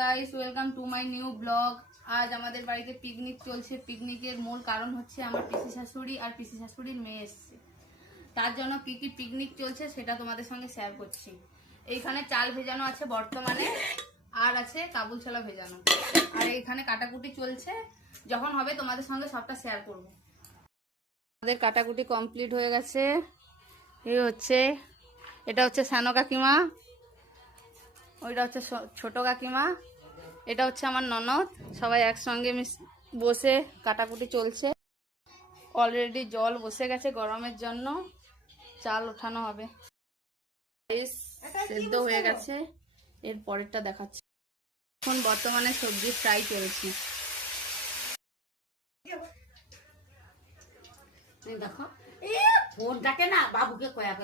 Guys, welcome to my new blog. আজ আমাদের বাড়িতে পিকনিক চলছে। পিকনিকের মূল কারণ হচ্ছে আমার পিসি শাশুড়ি আর পিসি শাশুড়ির মেয়ে এসছে। তার জন্য কি কি পিকনিক চলছে সেটা তোমাদের সঙ্গে শেয়ার করছি। এইখানে চাল ভেজানো আছে বর্তমানে, আর আছে কাবুল ছোলা ভেজানো, আর এইখানে কাটাকুটি চলছে। যখন হবে তোমাদের সঙ্গে সবটা শেয়ার করব। আমাদের কাটাকুটি কমপ্লিট হয়ে গেছে। এটা হচ্ছে সানো কাকিমা, ওইটা হচ্ছে ছোট কাকিমা, এটা হচ্ছে আমার ননদ। সবাই একসঙ্গে বসে কাটাকুটি চলছে। অলরেডি জল বসে গেছে গরমের জন্য, চাল ওঠানো হবে। সেদ্ধ হয়ে গেছে, এর পরেরটা দেখাচ্ছি। এখন বর্তমানে সবজি ফ্রাই চলছে। দেখো ফোনটাকে না বাবুকে কয়া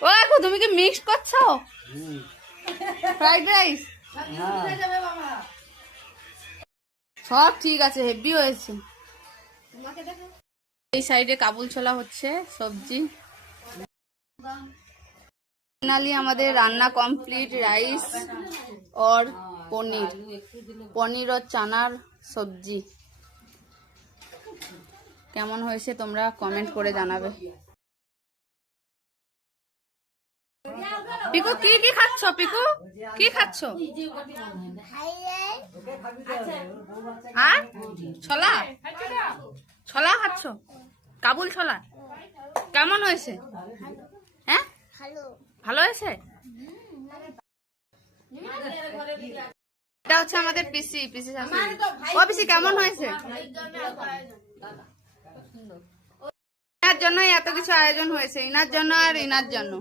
ও দেখো, তুমি কি মিক্স করছো ফ্রাইড রাইস? সব ঠিক আছে, হেভি হয়েছে। এই সাইডে কাবুল ছোলা হচ্ছে সবজি। ফাইনালি আমাদের রান্না কমপ্লিট। রাইস और পনির और চানার সবজি। কেমন হয়েছে তোমরা কমেন্ট করে জানাবে। পিকু কি কি খাচ্ছ? পিকু কি খাচ্ছ? আর ছোলা ছোলা খাচ্ছ? কাবুল ছোলা কেমন হয়েছে? হ্যাঁ ভালো হয়েছে। এটা হচ্ছে আমাদের পিসি শাশুড়ি। ও পিসি কেমন হয়েছে? ইনার জন্যই এত কিছু আয়োজন হয়েছে, ইনার জন্য আর ইনার জন্য।